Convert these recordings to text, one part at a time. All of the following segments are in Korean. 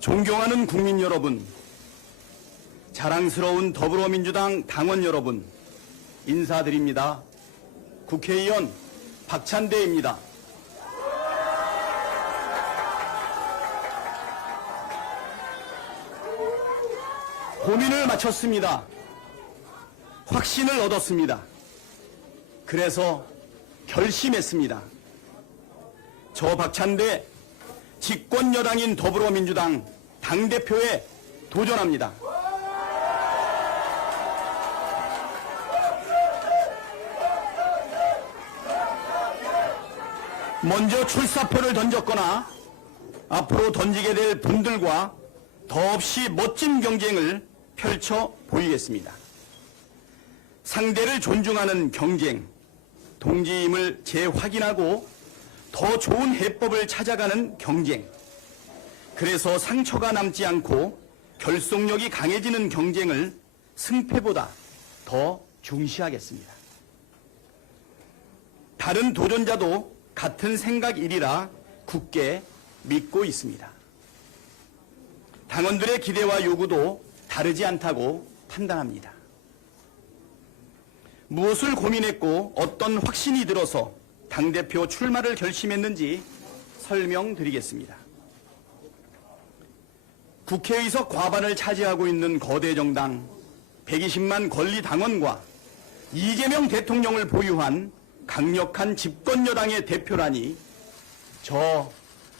존경하는 국민 여러분, 자랑스러운 더불어민주당 당원 여러분, 인사드립니다. 국회의원 박찬대입니다. 고민을 마쳤습니다. 확신을 얻었습니다. 그래서 결심했습니다. 저 박찬대 집권 여당인 더불어민주당 당대표에 도전합니다. 먼저 출사표를 던졌거나 앞으로 던지게 될 분들과 더없이 멋진 경쟁을 펼쳐 보이겠습니다. 상대를 존중하는 경쟁, 동지임을 재확인하고 더 좋은 해법을 찾아가는 경쟁, 그래서 상처가 남지 않고 결속력이 강해지는 경쟁을 승패보다 더 중시하겠습니다. 다른 도전자도 같은 생각이리라 굳게 믿고 있습니다. 당원들의 기대와 요구도 다르지 않다고 판단합니다. 무엇을 고민했고 어떤 확신이 들어서 당대표 출마를 결심했는지 설명드리겠습니다. 국회의석 과반을 차지하고 있는 거대 정당 120만 권리 당원과 이재명 대통령을 보유한 강력한 집권여당의 대표라니 저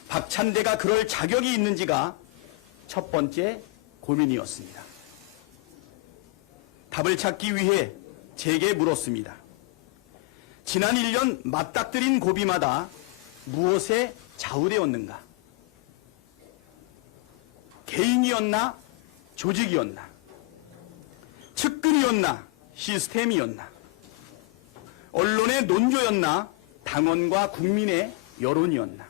박찬대가 그럴 자격이 있는지가 첫 번째 고민이었습니다. 답을 찾기 위해 제게 물었습니다. 지난 1년 맞닥뜨린 고비마다 무엇에 좌우되었는가? 개인이었나? 조직이었나? 측근이었나? 시스템이었나? 언론의 논조였나? 당원과 국민의 여론이었나?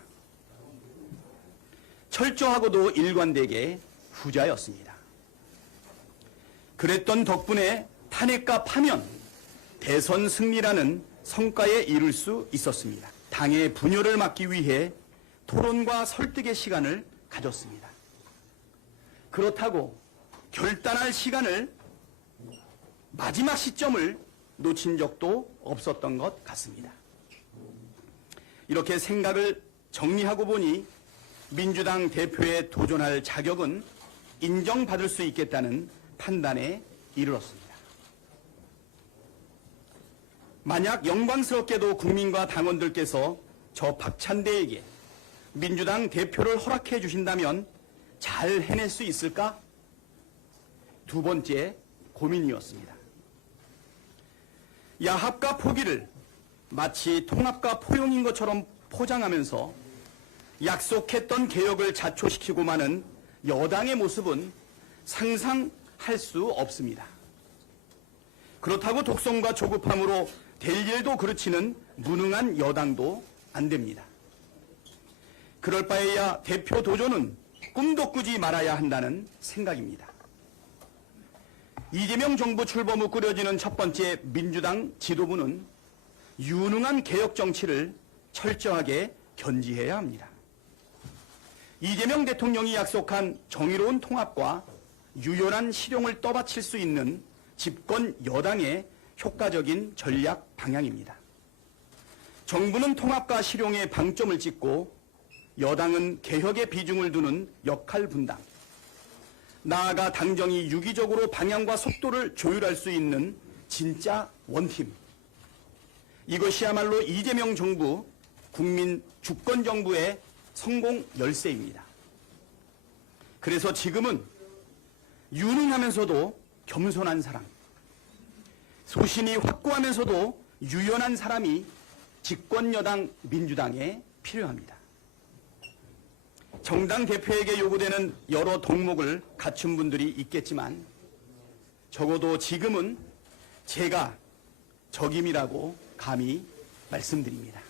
철저하고도 일관되게 후자였습니다. 그랬던 덕분에 탄핵과 파면, 대선 승리라는 성과에 이를 수 있었습니다. 당의 분열을 막기 위해 토론과 설득의 시간을 가졌습니다. 그렇다고 결단할 시간을, 마지막 시점을 놓친 적도 없었던 것 같습니다. 이렇게 생각을 정리하고 보니 민주당 대표에 도전할 자격은 인정받을 수 있겠다는 판단에 이르렀습니다. 만약 영광스럽게도 국민과 당원들께서 저 박찬대에게 민주당 대표를 허락해 주신다면 잘 해낼 수 있을까? 두 번째 고민이었습니다. 야합과 포기를 마치 통합과 포용인 것처럼 포장하면서 약속했던 개혁을 자초시키고 마는 여당의 모습은 상상할 수 없습니다. 그렇다고 독성과 조급함으로 될 일도 그르치는 무능한 여당도 안 됩니다. 그럴 바에야 대표 도전은 꿈도 꾸지 말아야 한다는 생각입니다. 이재명 정부 출범 후 꾸려지는 첫 번째 민주당 지도부는 유능한 개혁 정치를 철저하게 견지해야 합니다. 이재명 대통령이 약속한 정의로운 통합과 유연한 실용을 떠받칠 수 있는 집권 여당의 효과적인 전략 방향입니다. 정부는 통합과 실용에 방점을 찍고 여당은 개혁에 비중을 두는 역할 분담, 나아가 당정이 유기적으로 방향과 속도를 조율할 수 있는 진짜 원팀, 이것이야말로 이재명 정부, 국민 주권 정부의 성공 열쇠입니다. 그래서 지금은 유능하면서도 겸손한 사람, 소신이 확고하면서도 유연한 사람이 집권 여당 민주당에 필요합니다. 정당 대표에게 요구되는 여러 덕목을 갖춘 분들이 있겠지만 적어도 지금은 제가 적임이라고 감히 말씀드립니다.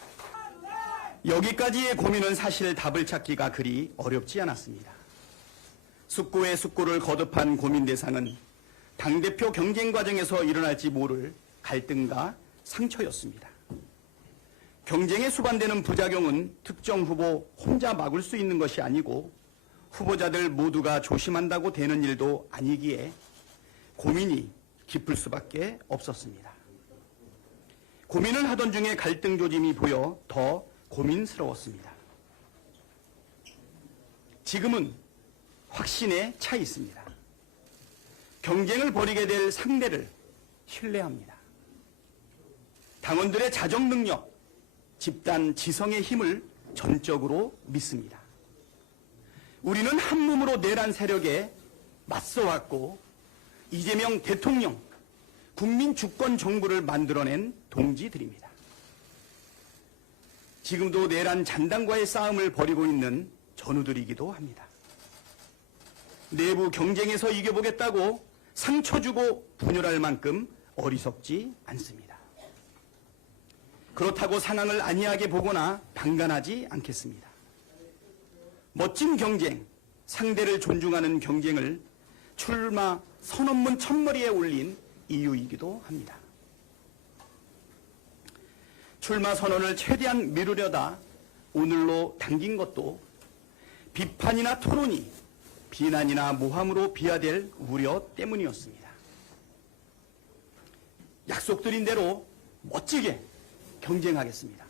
여기까지의 고민은 사실 답을 찾기가 그리 어렵지 않았습니다. 숙고의 숙고를 거듭한 고민 대상은 당대표 경쟁 과정에서 일어날지 모를 갈등과 상처였습니다. 경쟁에 수반되는 부작용은 특정 후보 혼자 막을 수 있는 것이 아니고 후보자들 모두가 조심한다고 되는 일도 아니기에 고민이 깊을 수밖에 없었습니다. 고민을 하던 중에 갈등 조짐이 보여 더 고민스러웠습니다. 지금은 확신에 차 있습니다. 경쟁을 벌이게 될 상대를 신뢰합니다. 당원들의 자정 능력, 집단 지성의 힘을 전적으로 믿습니다. 우리는 한 몸으로 내란 세력에 맞서왔고 이재명 대통령, 국민 주권 정부를 만들어낸 동지들입니다. 지금도 내란 잔당과의 싸움을 벌이고 있는 전우들이기도 합니다. 내부 경쟁에서 이겨보겠다고 상처 주고 분열할 만큼 어리석지 않습니다. 그렇다고 상황을 안이하게 보거나 방관하지 않겠습니다. 멋진 경쟁, 상대를 존중하는 경쟁을 출마 선언문 첫머리에 올린 이유이기도 합니다. 출마 선언을 최대한 미루려다 오늘로 당긴 것도 비판이나 토론이 비난이나 모함으로 비화될 우려 때문이었습니다. 약속드린 대로 멋지게 경쟁하겠습니다.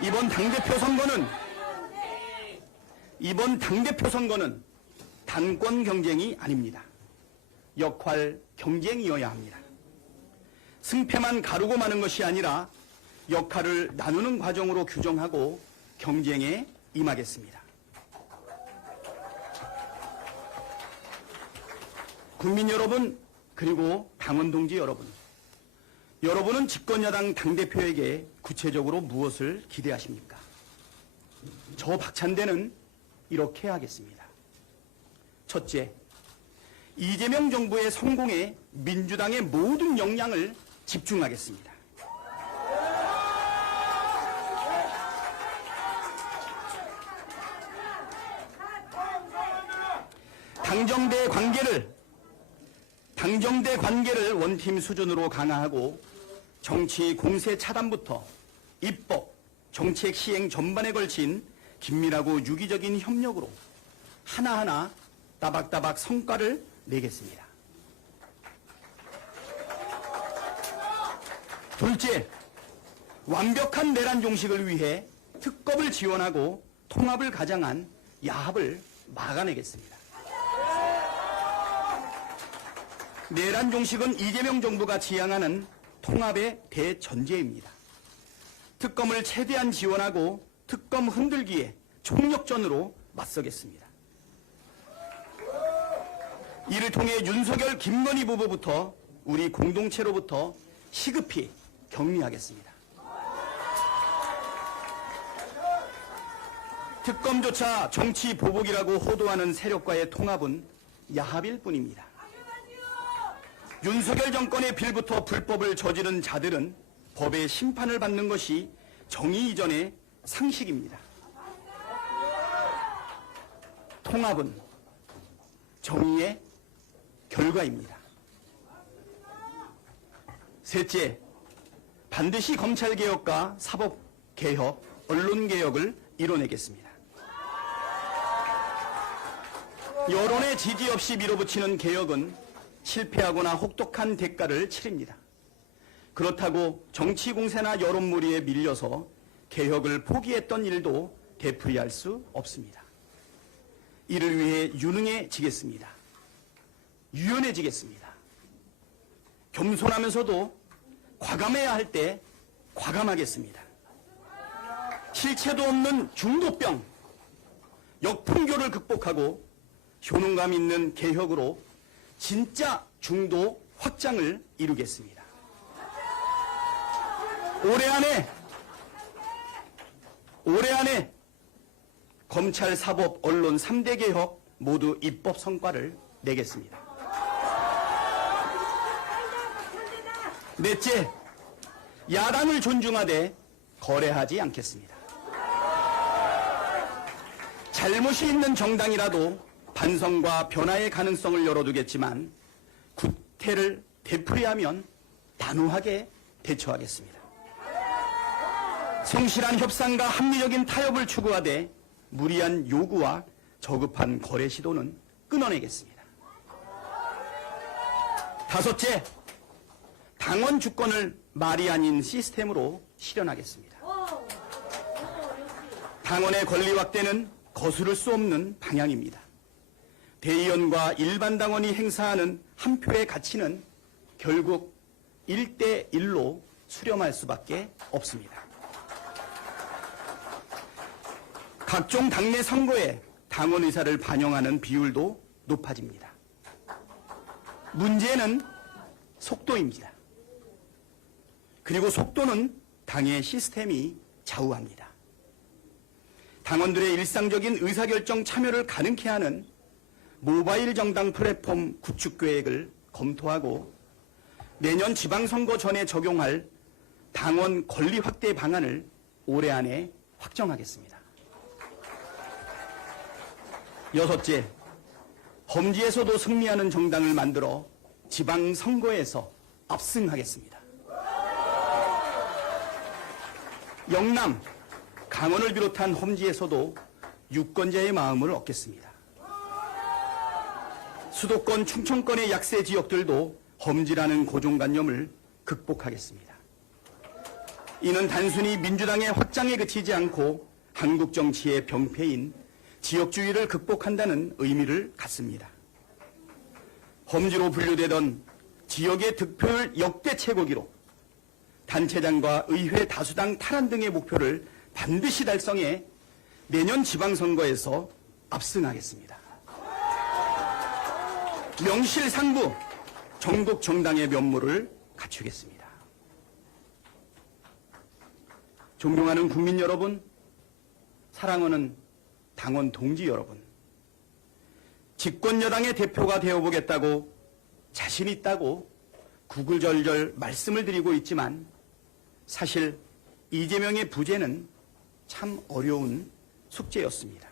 이번 당대표 선거는 단권 경쟁이 아닙니다. 역할 경쟁이어야 합니다. 승패만 가르고 마는 것이 아니라 역할을 나누는 과정으로 규정하고 경쟁에 임하겠습니다. 국민 여러분, 그리고 당원 동지 여러분, 여러분은 집권여당 당대표에게 구체적으로 무엇을 기대하십니까? 저 박찬대는 이렇게 하겠습니다. 첫째, 이재명 정부의 성공에 민주당의 모든 역량을 집중하겠습니다. 당정대 관계를 원팀 수준으로 강화하고 정치 공세 차단부터 입법, 정책 시행 전반에 걸친 긴밀하고 유기적인 협력으로 하나하나 따박따박 성과를 내겠습니다. 둘째, 완벽한 내란 종식을 위해 특검을 지원하고 통합을 가장한 야합을 막아내겠습니다. 내란 종식은 이재명 정부가 지향하는 통합의 대전제입니다. 특검을 최대한 지원하고 특검 흔들기에 총력전으로 맞서겠습니다. 이를 통해 윤석열, 김건희 부부부터 우리 공동체로부터 시급히 격리하겠습니다. 특검조차 정치 보복이라고 호도하는 세력과의 통합은 야합일 뿐입니다. 윤석열 정권의 빌부터 불법을 저지른 자들은 법의 심판을 받는 것이 정의 이전의 상식입니다. 통합은 정의의 결과입니다. 셋째, 반드시 검찰개혁과 사법개혁, 언론개혁을 이뤄내겠습니다. 여론의 지지 없이 밀어붙이는 개혁은 실패하거나 혹독한 대가를 치릅니다. 그렇다고 정치 공세나 여론몰이에 밀려서 개혁을 포기했던 일도 되풀이할 수 없습니다. 이를 위해 유능해지겠습니다. 유연해지겠습니다. 겸손하면서도 과감해야 할 때 과감하겠습니다. 실체도 없는 중도병, 역풍교를 극복하고 효능감 있는 개혁으로 진짜 중도 확장을 이루겠습니다. 올해 안에 검찰, 사법, 언론 3대 개혁 모두 입법 성과를 내겠습니다. 넷째, 야당을 존중하되 거래하지 않겠습니다. 잘못이 있는 정당이라도 반성과 변화의 가능성을 열어두겠지만 구태를 되풀이하면 단호하게 대처하겠습니다. 성실한 협상과 합리적인 타협을 추구하되 무리한 요구와 저급한 거래 시도는 끊어내겠습니다. 다섯째, 당원 주권을 말이 아닌 시스템으로 실현하겠습니다. 당원의 권리 확대는 거스를 수 없는 방향입니다. 대의원과 일반 당원이 행사하는 한 표의 가치는 결국 1대1로 수렴할 수밖에 없습니다. 각종 당내 선거에 당원 의사를 반영하는 비율도 높아집니다. 문제는 속도입니다. 그리고 속도는 당의 시스템이 좌우합니다. 당원들의 일상적인 의사결정 참여를 가능케 하는 모바일 정당 플랫폼 구축 계획을 검토하고 내년 지방선거 전에 적용할 당원 권리 확대 방안을 올해 안에 확정하겠습니다. 여섯째, 험지에서도 승리하는 정당을 만들어 지방선거에서 압승하겠습니다. 영남, 강원을 비롯한 험지에서도 유권자의 마음을 얻겠습니다. 수도권, 충청권의 약세 지역들도 험지라는 고정관념을 극복하겠습니다. 이는 단순히 민주당의 확장에 그치지 않고 한국 정치의 병폐인 지역주의를 극복한다는 의미를 갖습니다. 험지로 분류되던 지역의 득표율 역대 최고 기록, 단체장과 의회 다수당 탈환 등의 목표를 반드시 달성해 내년 지방선거에서 압승하겠습니다. 명실상부 전국 정당의 면모를 갖추겠습니다. 존경하는 국민 여러분, 사랑하는 당원 동지 여러분, 집권 여당의 대표가 되어보겠다고 자신 있다고 구구절절 말씀을 드리고 있지만 사실 이재명의 부재는 참 어려운 숙제였습니다.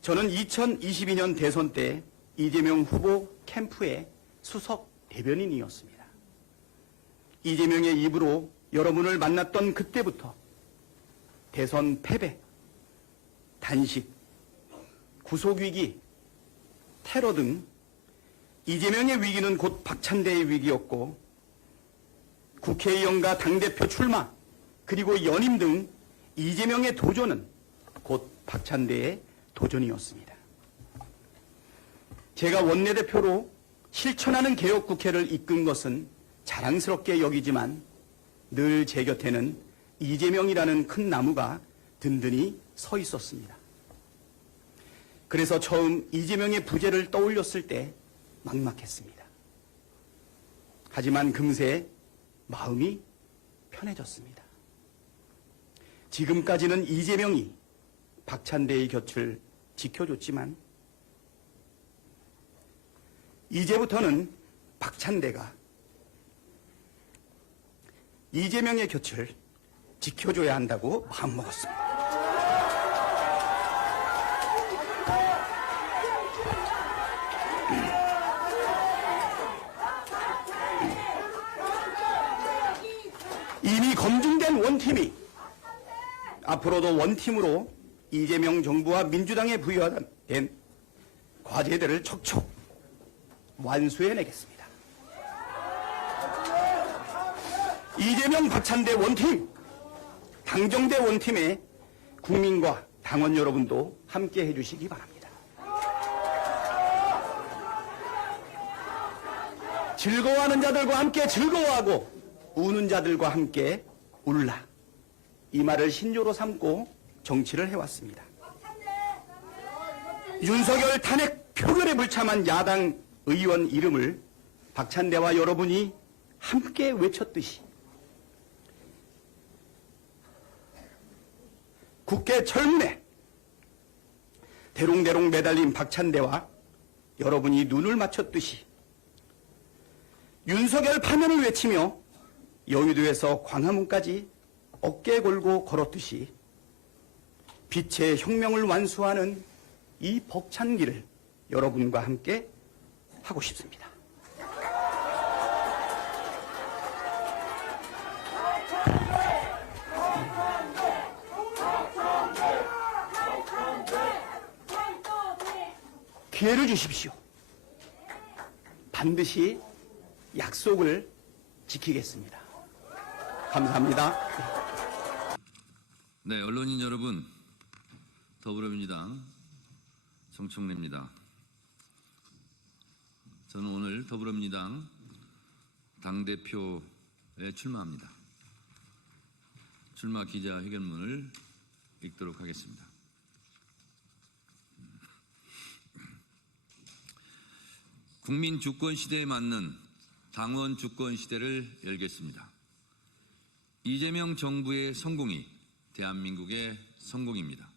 저는 2022년 대선 때 이재명 후보 캠프의 수석 대변인이었습니다. 이재명의 입으로 여러분을 만났던 그때부터 대선 패배, 단식, 구속위기, 테러 등 이재명의 위기는 곧 박찬대의 위기였고 국회의원과 당대표 출마 그리고 연임 등 이재명의 도전은 곧 박찬대의 도전이었습니다. 제가 원내대표로 실천하는 개혁국회를 이끈 것은 자랑스럽게 여기지만 늘 제 곁에는 이재명이라는 큰 나무가 든든히 서 있었습니다. 그래서 처음 이재명의 부재를 떠올렸을 때 막막했습니다. 하지만 금세 마음이 편해졌습니다. 지금까지는 이재명이 박찬대의 곁을 지켜줬지만 이제부터는 박찬대가 이재명의 곁을 지켜줘야 한다고 마음먹었습니다. 이미 검증된 원팀이 앞으로도 원팀으로 이재명 정부와 민주당에 부여된 과제들을 척척 완수해내겠습니다. 이재명 박찬대 원팀, 당정대 원팀에 국민과 당원 여러분도 함께 해주시기 바랍니다. 즐거워하는 자들과 함께 즐거워하고 우는 자들과 함께 울라. 이 말을 신조로 삼고 정치를 해왔습니다. 윤석열 탄핵 표결에 불참한 야당 의원 이름을 박찬대와 여러분이 함께 외쳤듯이 국회 철문에 대롱대롱 매달린 박찬대와 여러분이 눈을 맞췄듯이 윤석열 파면을 외치며 여의도에서 광화문까지 어깨 걸고 걸었듯이 빛의 혁명을 완수하는 이 벅찬 길을 여러분과 함께 하고 싶습니다. 기회를 주십시오. 반드시 약속을 지키겠습니다. 감사합니다. 네, 언론인 여러분, 더불어민주당 정청래입니다. 저는 오늘 더불어민주당 당대표에 출마합니다. 출마 기자회견문을 읽도록 하겠습니다. 국민 주권 시대에 맞는 당원 주권 시대를 열겠습니다. 이재명 정부의 성공이 대한민국의 성공입니다.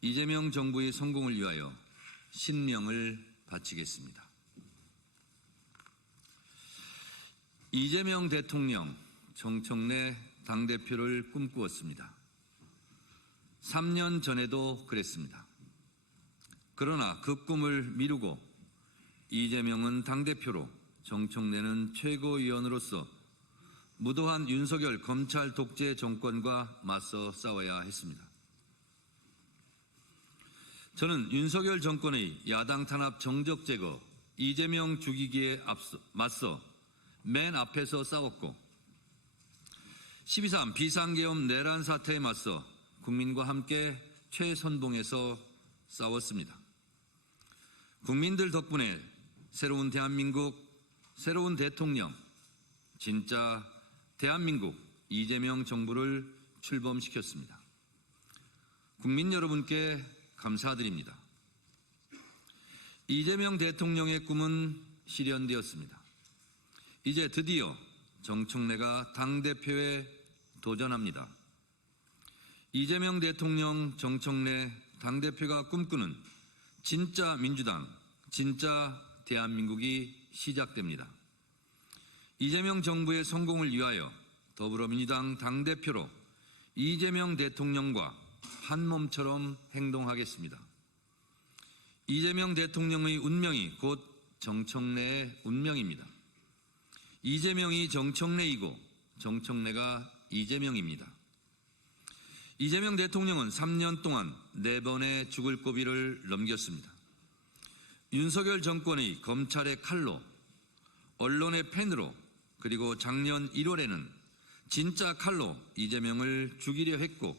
이재명 정부의 성공을 위하여 신명을 바치겠습니다. 이재명 대통령, 정청래 당대표를 꿈꾸었습니다. 3년 전에도 그랬습니다. 그러나 그 꿈을 미루고 이재명은 당대표로, 정청래는 최고위원으로서 무도한 윤석열 검찰 독재 정권과 맞서 싸워야 했습니다. 저는 윤석열 정권의 야당 탄압 정적 제거, 이재명 죽이기에 맞서 맨 앞에서 싸웠고 12.3 비상계엄 내란 사태에 맞서 국민과 함께 최선봉에서 싸웠습니다. 국민들 덕분에 새로운 대한민국, 새로운 대통령, 진짜 대한민국 이재명 정부를 출범시켰습니다. 국민 여러분께 감사드립니다. 이재명 대통령의 꿈은 실현되었습니다. 이제 드디어 정청래가 당대표에 도전합니다. 이재명 대통령, 정청래 당대표가 꿈꾸는 진짜 민주당, 진짜 대한민국이 시작됩니다. 이재명 정부의 성공을 위하여 더불어민주당 당대표로 이재명 대통령과 한몸처럼 행동하겠습니다. 이재명 대통령의 운명이 곧 정청래의 운명입니다. 이재명이 정청래이고 정청래가 이재명입니다. 이재명 대통령은 3년 동안 4번의 죽을 고비를 넘겼습니다. 윤석열 정권의 검찰의 칼로, 언론의 펜으로, 그리고 작년 1월에는 진짜 칼로 이재명을 죽이려 했고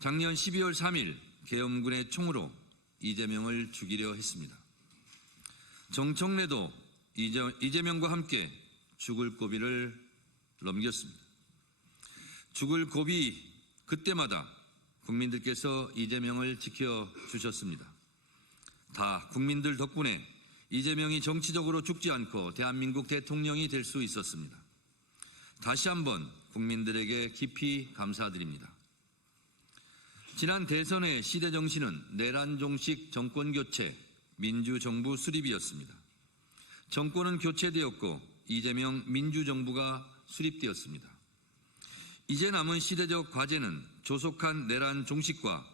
작년 12월 3일 계엄군의 총으로 이재명을 죽이려 했습니다. 정청래도 이재명과 함께 죽을 고비를 넘겼습니다. 죽을 고비 그때마다 국민들께서 이재명을 지켜주셨습니다. 다 국민들 덕분에 이재명이 정치적으로 죽지 않고 대한민국 대통령이 될 수 있었습니다. 다시 한번 국민들에게 깊이 감사드립니다. 지난 대선의 시대 정신은 내란 종식 정권교체, 민주정부 수립이었습니다. 정권은 교체되었고 이재명 민주정부가 수립되었습니다. 이제 남은 시대적 과제는 조속한 내란 종식과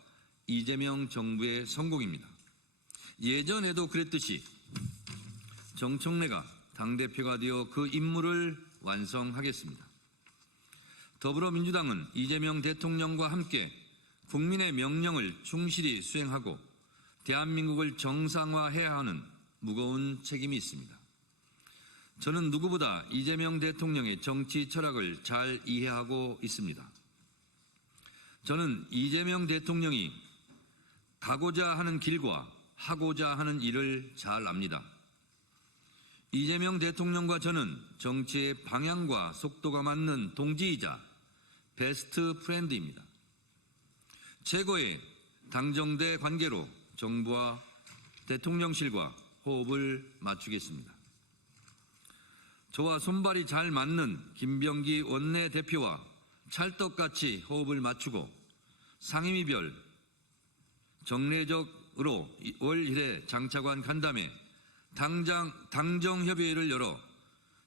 이재명 정부의 성공입니다. 예전에도 그랬듯이 정청래가 당대표가 되어 그 임무를 완성하겠습니다. 더불어민주당은 이재명 대통령과 함께 국민의 명령을 충실히 수행하고 대한민국을 정상화해야 하는 무거운 책임이 있습니다. 저는 누구보다 이재명 대통령의 정치 철학을 잘 이해하고 있습니다. 저는 이재명 대통령이 가고자 하는 길과 하고자 하는 일을 잘 압니다. 이재명 대통령과 저는 정치의 방향과 속도가 맞는 동지이자 베스트 프렌드입니다. 최고의 당정대 관계로 정부와 대통령실과 호흡을 맞추겠습니다. 저와 손발이 잘 맞는 김병기 원내대표와 찰떡같이 호흡을 맞추고 상임위별 정례적으로 월 1회 장차관 간담회 당정협의회를 열어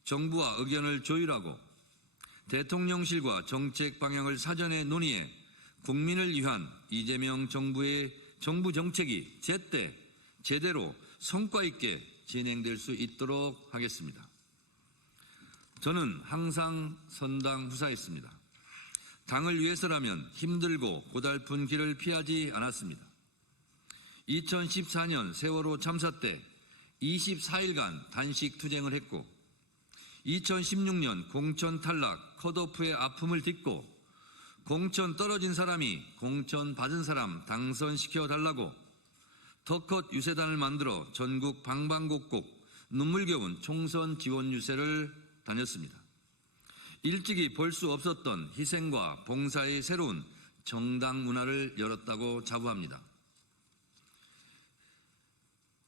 정부와 의견을 조율하고 대통령실과 정책 방향을 사전에 논의해 국민을 위한 이재명 정부의 정부 정책이 제때 제대로 성과 있게 진행될 수 있도록 하겠습니다. 저는 항상 선당 후사했습니다. 당을 위해서라면 힘들고 고달픈 길을 피하지 않았습니다. 2014년 세월호 참사 때 24일간 단식 투쟁을 했고 2016년 공천 탈락 컷오프의 아픔을 딛고 공천 떨어진 사람이 공천 받은 사람 당선시켜 달라고 더컷 유세단을 만들어 전국 방방곡곡 눈물겨운 총선 지원 유세를 다녔습니다. 일찍이 볼 수 없었던 희생과 봉사의 새로운 정당 문화를 열었다고 자부합니다.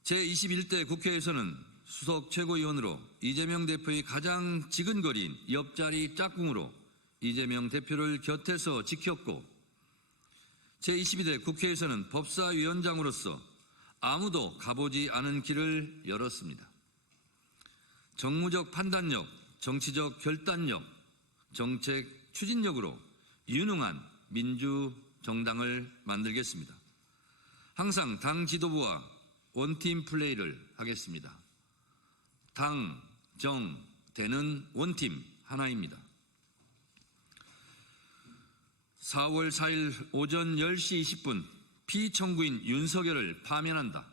제21대 국회에서는 수석 최고위원으로 이재명 대표의 가장 지근거리인 옆자리 짝꿍으로 이재명 대표를 곁에서 지켰고 제22대 국회에서는 법사위원장으로서 아무도 가보지 않은 길을 열었습니다. 정무적 판단력, 정치적 결단력, 정책 추진력으로 유능한 민주정당을 만들겠습니다. 항상 당 지도부와 원팀 플레이를 하겠습니다. 당, 정, 대는 원팀 하나입니다. 4월 4일 오전 10시 20분 피청구인 윤석열을 파면한다.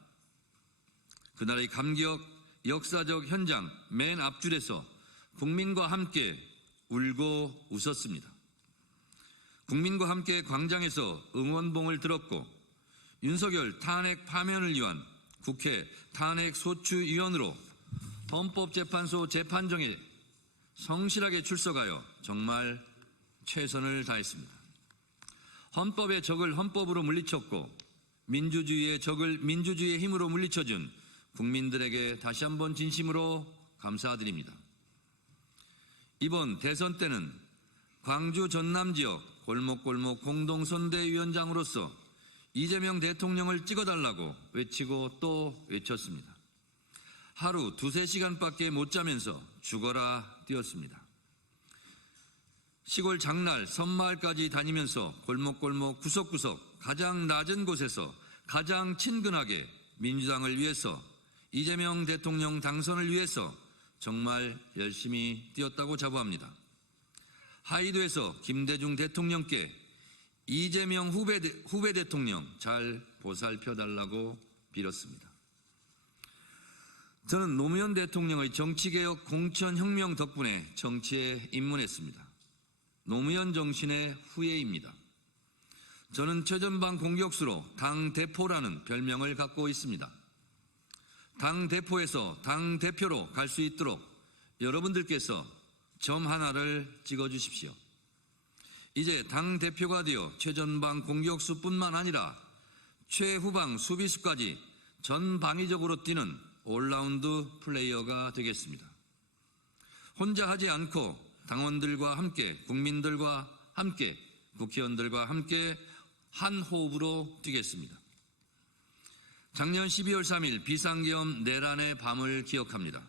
그날의 감격, 역사적 현장 맨 앞줄에서 국민과 함께 울고 웃었습니다. 국민과 함께 광장에서 응원봉을 들었고 윤석열 탄핵 파면을 위한 국회 탄핵소추위원으로 헌법재판소 재판정에 성실하게 출석하여 정말 최선을 다했습니다. 헌법의 적을 헌법으로 물리쳤고 민주주의의 적을 민주주의의 힘으로 물리쳐준 국민들에게 다시 한번 진심으로 감사드립니다. 이번 대선 때는 광주 전남 지역 골목골목 공동선대위원장으로서 이재명 대통령을 찍어달라고 외치고 또 외쳤습니다. 하루 2-3시간밖에 못 자면서 죽어라 뛰었습니다. 시골 장날, 섬마을까지 다니면서 골목골목 구석구석 가장 낮은 곳에서 가장 친근하게 민주당을 위해서 이재명 대통령 당선을 위해서 정말 열심히 뛰었다고 자부합니다. 하이도에서 김대중 대통령께 이재명 후배 대통령 잘 보살펴달라고 빌었습니다. 저는 노무현 대통령의 정치개혁 공천혁명 덕분에 정치에 입문했습니다. 노무현 정신의 후예입니다. 저는 최전방 공격수로 당대표라는 별명을 갖고 있습니다. 당대표에서 당대표로 갈 수 있도록 여러분들께서 점 하나를 찍어주십시오. 이제 당대표가 되어 최전방 공격수뿐만 아니라 최후방 수비수까지 전방위적으로 뛰는 올라운드 플레이어가 되겠습니다. 혼자 하지 않고 당원들과 함께, 국민들과 함께, 국회의원들과 함께 한 호흡으로 뛰겠습니다. 작년 12월 3일 비상계엄 내란의 밤을 기억합니다.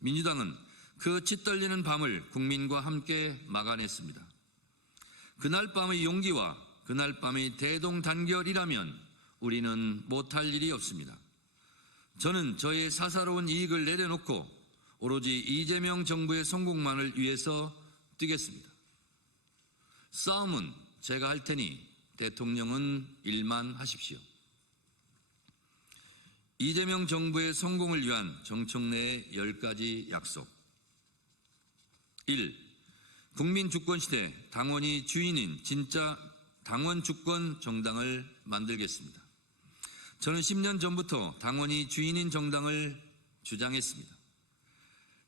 민주당은 그 치떨리는 밤을 국민과 함께 막아냈습니다. 그날 밤의 용기와 그날 밤의 대동단결이라면 우리는 못할 일이 없습니다. 저는 저의 사사로운 이익을 내려놓고 오로지 이재명 정부의 성공만을 위해서 뛰겠습니다. 싸움은 제가 할 테니 대통령은 일만 하십시오. 이재명 정부의 성공을 위한 정청래의 10가지 약속. 1. 국민 주권 시대 당원이 주인인 진짜 당원 주권 정당을 만들겠습니다. 저는 10년 전부터 당원이 주인인 정당을 주장했습니다.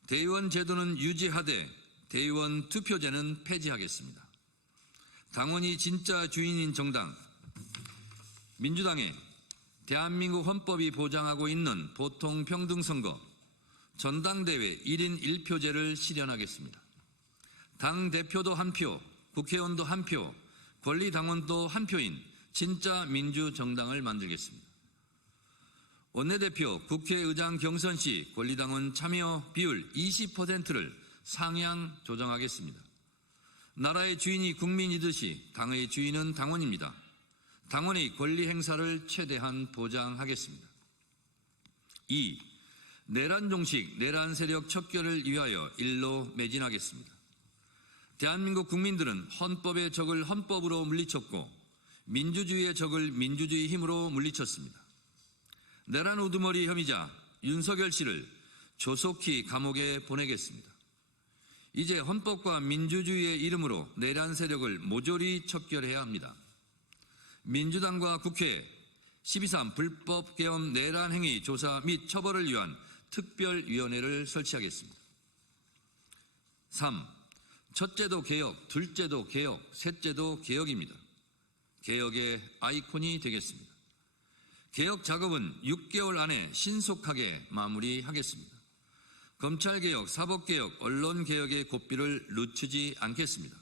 대의원 제도는 유지하되 대의원 투표제는 폐지하겠습니다. 당원이 진짜 주인인 정당, 민주당의 대한민국 헌법이 보장하고 있는 보통평등선거, 전당대회 1인 1표제를 실현하겠습니다. 당대표도 한 표, 국회의원도 한 표, 권리당원도 한 표인 진짜 민주정당을 만들겠습니다. 원내대표, 국회의장 경선 시 권리당원 참여 비율 20%를 상향 조정하겠습니다. 나라의 주인이 국민이듯이 당의 주인은 당원입니다. 당원의 권리 행사를 최대한 보장하겠습니다. 2. 내란 종식, 내란 세력 척결을 위하여 일로 매진하겠습니다. 대한민국 국민들은 헌법의 적을 헌법으로 물리쳤고 민주주의의 적을 민주주의 힘으로 물리쳤습니다. 내란 우두머리 혐의자 윤석열 씨를 조속히 감옥에 보내겠습니다. 이제 헌법과 민주주의의 이름으로 내란 세력을 모조리 척결해야 합니다. 민주당과 국회에 12.3 불법 계엄 내란 행위 조사 및 처벌을 위한 특별위원회를 설치하겠습니다. 3. 첫째도 개혁, 둘째도 개혁, 셋째도 개혁입니다. 개혁의 아이콘이 되겠습니다. 개혁 작업은 6개월 안에 신속하게 마무리하겠습니다. 검찰개혁, 사법개혁, 언론개혁의 고삐를 늦추지 않겠습니다.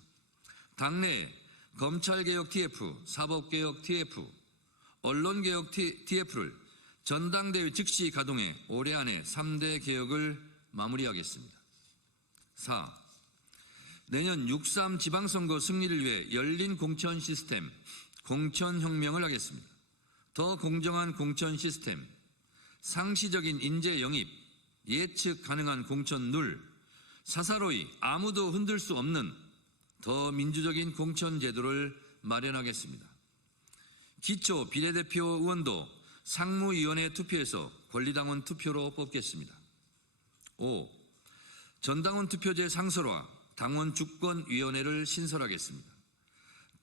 당내에 검찰개혁 TF, 사법개혁 TF, 언론개혁 TF를 전당대회 즉시 가동해 올해 안에 3대 개혁을 마무리하겠습니다. 4. 내년 6.3 지방선거 승리를 위해 열린 공천 시스템, 공천혁명을 하겠습니다. 더 공정한 공천 시스템, 상시적인 인재 영입, 예측 가능한 공천 룰, 사사로이 아무도 흔들 수 없는 더 민주적인 공천 제도를 마련하겠습니다. 기초 비례대표 의원도 상무위원회 투표에서 권리당원 투표로 뽑겠습니다. 5. 전당원 투표제 상설화, 당원 주권위원회를 신설하겠습니다.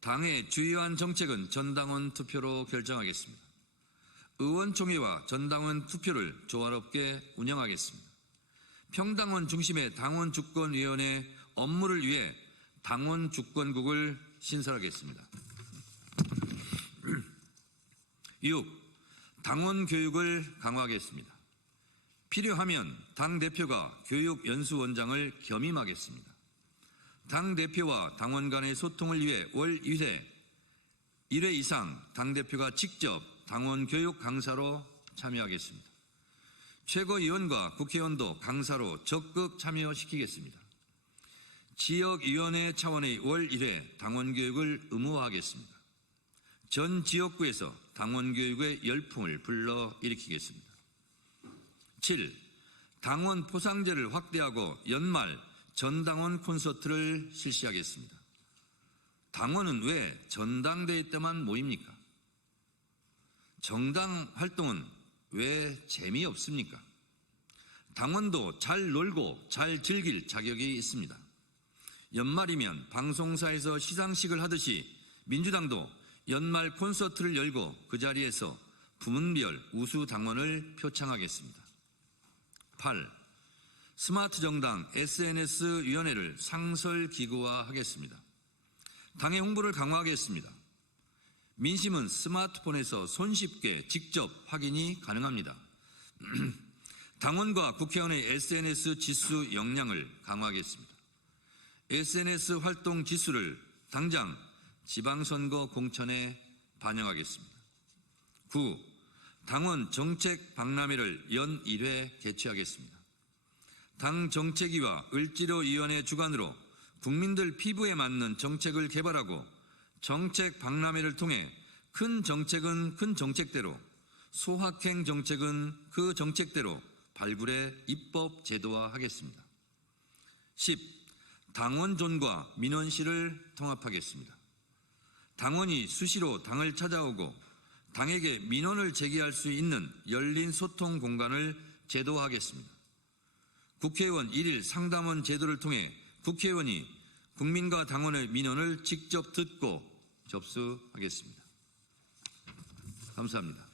당의 주요한 정책은 전당원 투표로 결정하겠습니다. 의원총회와 전당원 투표를 조화롭게 운영하겠습니다. 평당원 중심의 당원 주권위원회 업무를 위해 당원 주권국을 신설하겠습니다. 6. 당원 교육을 강화하겠습니다. 필요하면 당대표가 교육연수원장을 겸임하겠습니다. 당대표와 당원 간의 소통을 위해 월 1회 이상 당대표가 직접 당원 교육 강사로 참여하겠습니다. 최고위원과 국회의원도 강사로 적극 참여시키겠습니다. 지역위원회 차원의 월 1회 당원 교육을 의무화하겠습니다. 전 지역구에서 당원 교육의 열풍을 불러일으키겠습니다. 7. 당원 포상제를 확대하고 연말 전당원 콘서트를 실시하겠습니다. 당원은 왜 전당대회 때만 모입니까? 정당 활동은 왜 재미없습니까? 당원도 잘 놀고 잘 즐길 자격이 있습니다. 연말이면 방송사에서 시상식을 하듯이 민주당도 연말 콘서트를 열고 그 자리에서 부문별 우수 당원을 표창하겠습니다. 8. 스마트 정당 SNS위원회를 상설기구화하겠습니다. 당의 홍보를 강화하겠습니다. 민심은 스마트폰에서 손쉽게 직접 확인이 가능합니다. 당원과 국회의원의 SNS 지수 역량을 강화하겠습니다. SNS 활동 지수를 당장 지방선거 공천에 반영하겠습니다. 9. 당원 정책 박람회를 연 1회 개최하겠습니다. 당 정책위와 을지로위원회 주관으로 국민들 피부에 맞는 정책을 개발하고 정책 박람회를 통해 큰 정책은 큰 정책대로, 소확행 정책은 그 정책대로 발굴해 입법 제도화하겠습니다. 10. 당원존과 민원실을 통합하겠습니다. 당원이 수시로 당을 찾아오고 당에게 민원을 제기할 수 있는 열린 소통 공간을 제도화하겠습니다. 국회의원 1일 상담원 제도를 통해 국회의원이 국민과 당원의 민원을 직접 듣고 접수하겠습니다. 감사합니다.